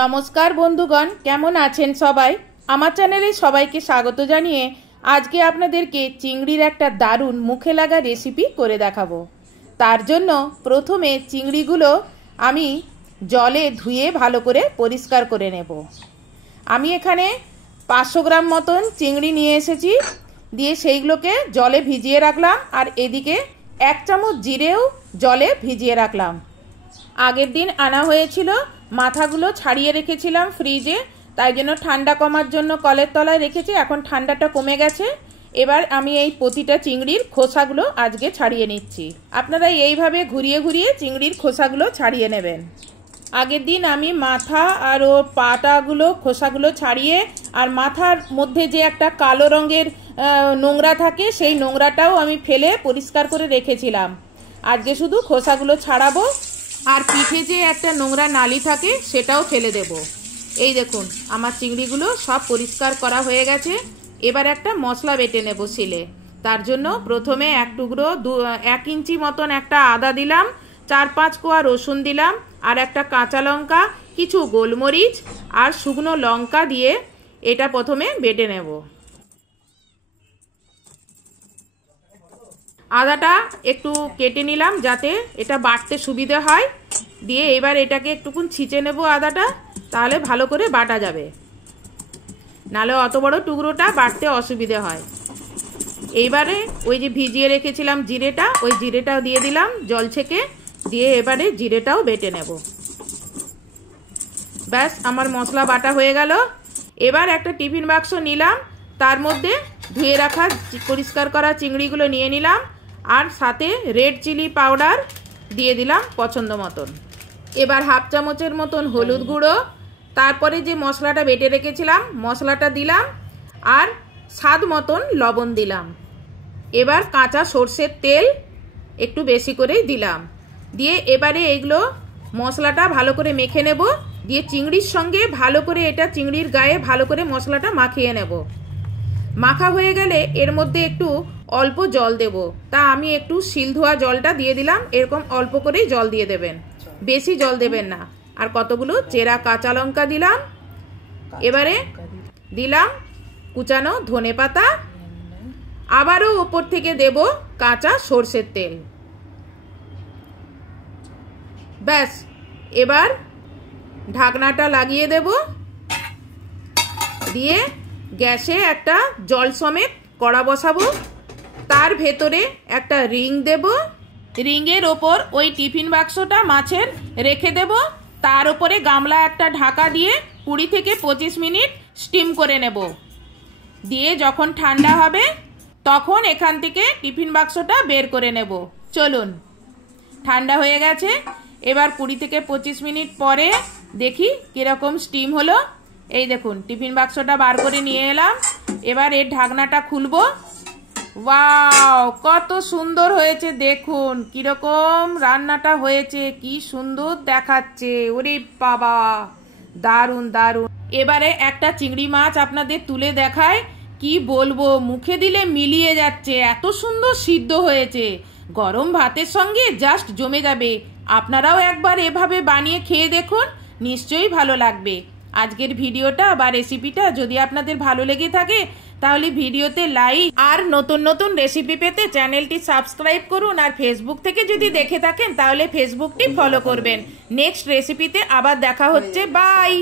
নমস্কার বন্ধুগণ, কেমন আছেন সবাই? আমার চ্যানেলে সবাইকে স্বাগত জানিয়ে আজকে আপনাদেরকে চিংড়ির একটা দারুণ মুখে লাগা রেসিপি করে দেখাবো। তার জন্য প্রথমে চিংড়িগুলো আমি জলে ধুয়ে ভালো করে পরিষ্কার করে নেব। আমি এখানে 500 গ্রাম মতন চিংড়ি নিয়ে এসেছি, দিয়ে সেইগুলোকে জলে ভিজিয়ে রাখলাম। আর এদিকে 1 চামচ জিরেও জলে ভিজিয়ে রাখলাম। আগের দিন আনা হয়েছিল, মাথাগুলো ছাড়িয়ে রেখেছিলাম ফ্রিজে, তাই জন্য ঠান্ডা কমার জন্য কলের তলায় রেখেছি। এখন ঠান্ডাটা কমে গেছে। এবার আমি এই প্রতিটা চিংড়ির খোসাগুলো আজকে ছাড়িয়ে নিচ্ছি। আপনারা এইভাবে ঘুরিয়ে ঘুরিয়ে চিংড়ির খোসাগুলো ছাড়িয়ে নেবেন। আগের দিন আমি মাথা আর ও পাটাগুলো খোসাগুলো ছাড়িয়ে, আর মাথার মধ্যে যে একটা কালো রঙের নোংরা থাকে, সেই নোংরাটাও আমি ফেলে পরিষ্কার করে রেখেছিলাম। আজকে শুধু খোসাগুলো ছাড়াবো, আর পিঠে যে একটা নোংরা নালি থাকে সেটাও ফেলে দেব। এই দেখুন, আমার চিংড়িগুলো সব পরিষ্কার করা হয়ে গেছে। এবার একটা মশলা বেটে নেব শিলে। তার জন্য প্রথমে 1 ইঞ্চি মতন একটা আদা দিলাম, 4-5 কোয়া রসুন দিলাম, আর একটা কাঁচা লঙ্কা, কিছু গোলমরিচ আর শুকনো লঙ্কা দিয়ে এটা প্রথমে বেটে নেব। আদাটা একটু কেটে নিলাম যাতে এটা বাটতে সুবিধে হয়। দিয়ে এবার এটাকে একটুকুন ছিঁচে নেব আদাটা, তাহলে ভালো করে বাটা যাবে, নাহলে অত বড় টুকরোটা বাটতে অসুবিধে হয়। এইবারে ওই যে ভিজিয়ে রেখেছিলাম জিরেটা, ওই জিরেটাও দিয়ে দিলাম জল ছেঁকে, দিয়ে এবারে জিরেটাও বেটে নেব। ব্যাস, আমার মশলা বাটা হয়ে গেল। এবার একটা টিফিন বাক্স নিলাম, তার মধ্যে ধুয়ে রাখা পরিষ্কার করা চিংড়িগুলো নিয়ে নিলাম, আর সাথে রেড চিলি পাউডার দিয়ে দিলাম পছন্দ মতন। এবার 1/2 চামচের মতন হলুদ গুঁড়ো, তারপরে যে মশলাটা বেটে রেখেছিলাম মশলাটা দিলাম, আর স্বাদ মতন লবণ দিলাম। এবার কাঁচা সর্ষের তেল একটু বেশি করেই দিলাম। দিয়ে এবারে এগুলো মশলাটা ভালো করে মেখে নেব। দিয়ে চিংড়ির সঙ্গে ভালো করে এটা চিংড়ির গায়ে ভালো করে মশলাটা মাখিয়ে নেব। মাখা হয়ে গেলে এর মধ্যে একটু অল্প জল দেব। তা আমি একটু শিল ধোয়া জলটা দিয়ে দিলাম। এরকম অল্প করেই জল দিয়ে দেবেন, বেশি জল দেবেন না। আর কতগুলো চেরা কাঁচা লঙ্কা দিলাম। এবারে দিলাম কুচানো ধনেপাতা, আবারও ওপর থেকে দেব কাঁচা সর্ষের তেল। ব্যাস, এবার ঢাকনাটা লাগিয়ে দেব। দিয়ে গ্যাসে একটা জল সমেত কড়া বসাবো। তার ভেতরে একটা রিং দেব। রিংয়ের ওপর ওই টিফিন বাক্সটা মাছের রেখে দেব। তার উপরে গামলা একটা ঢাকা দিয়ে 20 থেকে 25 মিনিট স্টিম করে নেব। দিয়ে যখন ঠান্ডা হবে তখন এখান থেকে টিফিন বাক্সটা বের করে নেব। চলুন, ঠান্ডা হয়ে গেছে। এবার 20 থেকে 25 মিনিট পরে দেখি কিরকম স্টিম হলো। এই দেখুন, টিফিন বাক্সটা বার করে নিয়ে এলাম। এবার এর ঢাকনাটা খুলবো। ওয়াও, কত সুন্দর হয়েছে! দেখুন কিরকম রান্নাটা হয়েছে, কি সুন্দর দেখাচ্ছে। ওরে বাবা, দারুণ দারুণ। এবারে একটা চিংড়ি মাছ আপনাদের তুলে দেখায়, কি বলবো, মুখে দিলে মিলিয়ে যাচ্ছে, এত সুন্দর সিদ্ধ হয়েছে। গরম ভাতের সঙ্গে জাস্ট জমে যাবে। আপনারাও একবার এভাবে বানিয়ে খেয়ে দেখুন, নিশ্চয়ই ভালো লাগবে। আজকের ভিডিওটা বা রেসিপিটা যদি আপনাদের ভালো লেগে থাকে তাহলে ভিডিওতে লাইক, আর নতুন নতুন রেসিপি পেতে চ্যানেলটি সাবস্ক্রাইব করুন। আর ফেসবুক থেকে যদি দেখে থাকেন তাহলে ফেসবুকটি ফলো করবেন। নেক্সট রেসিপিতে আবার দেখা হচ্ছে। বাই।